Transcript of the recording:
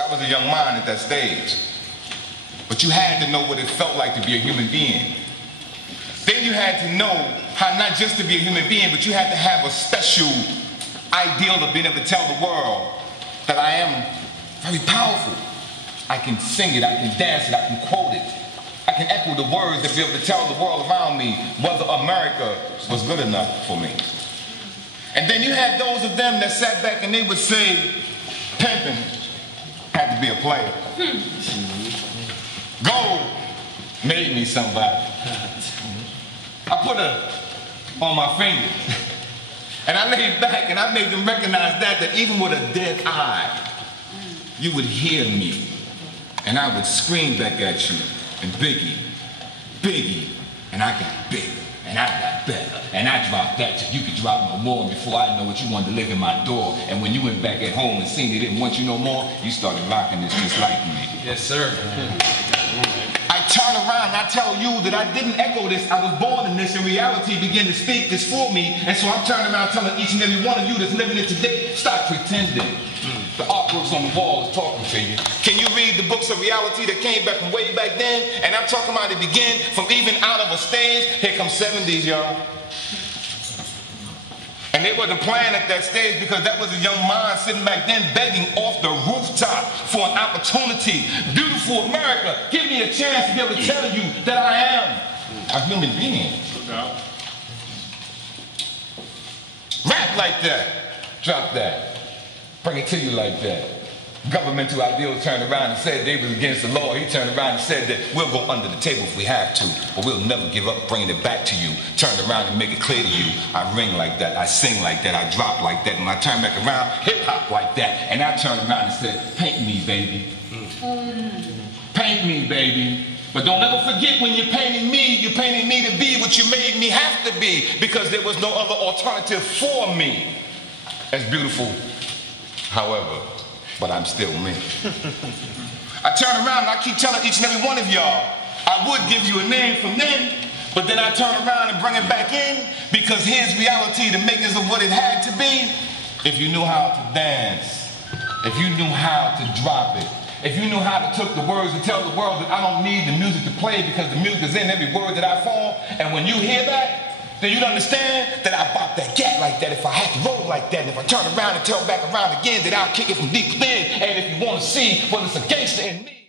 I was a young mind at that stage. But you had to know what it felt like to be a human being. Then you had to know how not just to be a human being, but you had to have a special ideal of being able to tell the world that I am very powerful. I can sing it, I can dance it, I can quote it. I can echo the words to be able to tell the world around me whether America was good enough for me. And then you had those of them that sat back and they would say, pimping had to be a player. Gold made me somebody. I put her on my finger. And I laid back and I made them recognize that even with a dead eye, you would hear me. And I would scream back at you. And Biggie, Biggie, and I got bigger. And I got better, and I dropped that till you could drop no more. And before I know it, you wanted to live in my door. And when you went back at home and seen they didn't want you no more, you started rocking this just like me. Yes, sir. I turn around and I tell you that I didn't echo this. I was born in this, and reality began to speak this for me. And so I'm turning around telling each and every one of you that's living it today, stop pretending. The artworks on the wall is talking to you. Can you read the books of reality that came back from way back then? And I'm talking about it began from even out of a stage. Here comes 70s, y'all. And they wasn't playing at that stage because that was a young mind sitting back then begging off the rooftop for an opportunity. Beautiful America, give me a chance to be able to tell you that I am a human being. Rap like that. Drop that. Bring it to you like that. Governmental ideals turned around and said they was against the law. He turned around and said that we'll go under the table if we have to, but we'll never give up bringing it back to you. Turned around and make it clear to you, I ring like that, I sing like that, I drop like that, and when I turn back around, hip-hop like that. And I turned around and said, paint me, baby. Paint me, baby. But don't ever forget when you're painting me to be what you made me have to be, because there was no other alternative for me. As beautiful, however, but I'm still me. I turn around and I keep telling each and every one of y'all, I would give you a name from then, but then I turn around and bring it back in, because here's reality, the makers of what it had to be. If you knew how to dance, if you knew how to drop it, if you knew how to took the words to tell the world that I don't need the music to play because the music is in every word that I form, and when you hear that, then you'd understand that I bop that gat like that if I had to roll like that. And if I turn around and tell back around again, that I'll kick it from deep within. And if you want to see, well, it's a gangster in me.